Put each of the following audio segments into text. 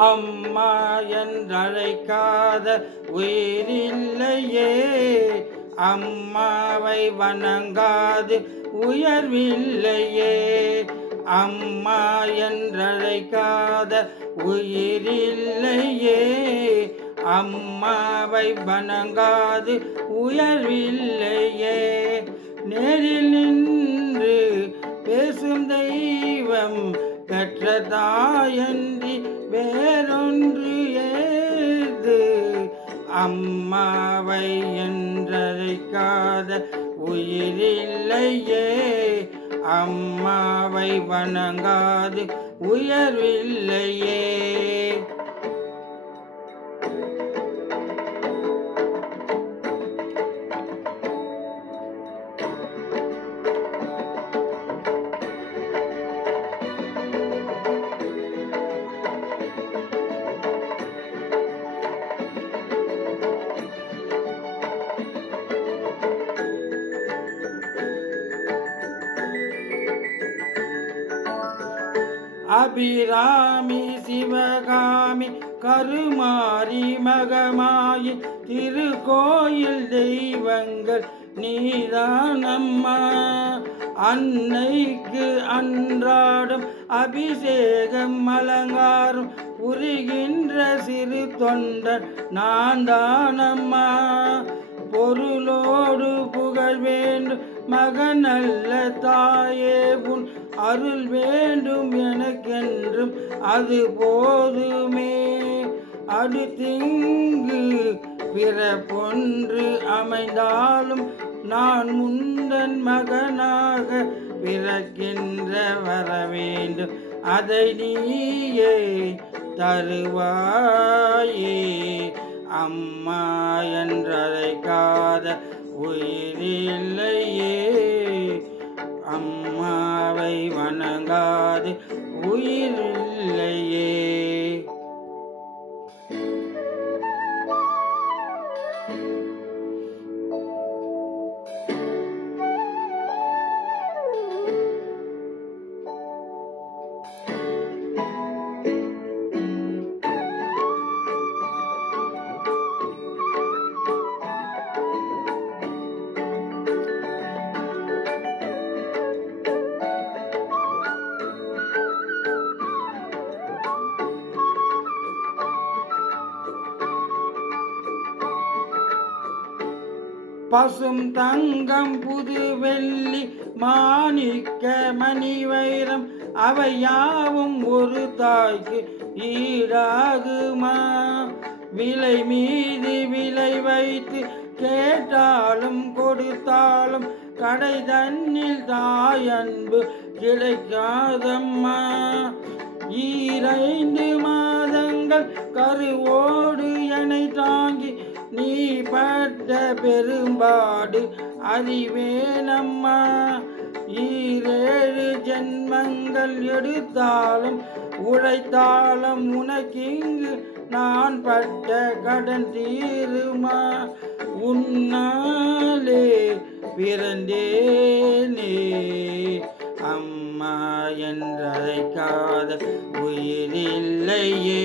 அம்மா என்றழைக்காத உயிரில்லையே. அம்மாவை வணங்காது உயர்வில்லையே. அம்மா என்றழைக்காத உயிரில்லையே. அம்மாவை வணங்காது உயர்வில்லையே. நேரில் நின்று பேசும் தெய்வம் பெற்ற தாயன்றி வேறொன்று ஏது? அம்மாவை என்றழைக்காத உயிரில்லையே. அம்மாவை வணங்காது உயர்வில்லையே. அபிராமி சிவகாமி கருமாரி மகமாயி திருக்கோயில் தெய்வங்கள் நீதானம்மா. அன்னைக்கு அன்றாடம் அபிஷேகம் அலங்காரம் புரிகின்ற சிறு தொண்டன் நான் தானம்மா பொருளோடு புகழ் வேண்டும் மகன் அல்ல தாயே உன் அருள் வேண்டும் எனக்கென்றும் அது போதுமே. அடுத்திங்கு பிறப்பொன்று அமைந்தாலும் நான் முந்தன் மகனாக பிறக்கின்ற வர வேண்டும் அதை நீயே தருவாயே. அம்மா என்றழைக்காத உயிரில்லையே வணங்காது உயிரில்லையே பசும் தங்கம் புது வெள்ளி மாணிக்க மணி வைரம் அவையாவும் ஒரு தாய்க்கு ஈடாகுமா? விலை மீது விலை வைத்து கேட்டாலும் கொடுத்தாலும் கடை தன்னில் தாயன்பு கிடைக்காதம்மா. ஈரைந்து மாதங்கள் கருவோடு என தாங்கி நீ பட்ட பெரும்பாடு அறிவேனம்மா. ஈரேழு ஜென்மங்கள் எடுத்தாலும் உழைத்தாலும் உனக்கிங்கு நான் பட்ட கடன் தீருமா. உன்னாலே பிறந்தேனே அம்மா என்றழைக்காத உயிரில்லையே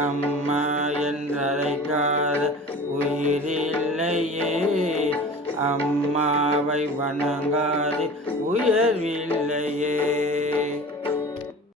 அம்மா என்றழைக்காத உயிரில்லையே அம்மாவை வணங்காது உயர்வில்லையே